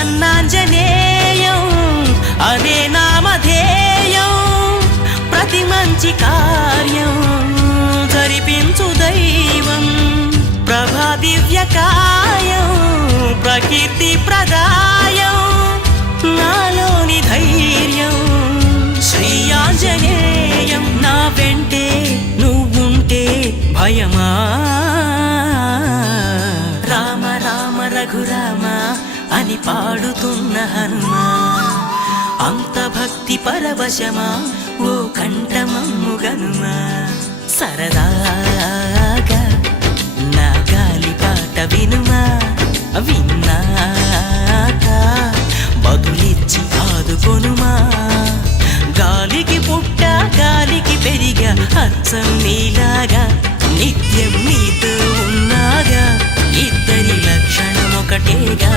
ప్రసన్నాంజనేయం అనే నామధేయం ప్రతి మంచి కార్యం జరిపించు దైవం ప్రభా దివ్యకాయం ప్రకీర్తి ప్రదాయం నాలోని ధైర్యం శ్రీ ఆంజనేయం నా వెంటే నువ్వుంటే భయమా రామ రామ రఘురామ అని పాడుతున్న హనుమా అంత భక్తి పరవశమా ఓ కంఠమమ్ము గనుమా సరదాగా నా గాలి పాట వినుమా విన్నాక బదులిచ్చి ఆదుకొనుమా గాలికి పుట్ట గాలికి పెరిగా అచ్చం నీలాగా నిత్యం నీతో ఉన్నాగా ఇద్దరి లక్షణం ఒకటేగా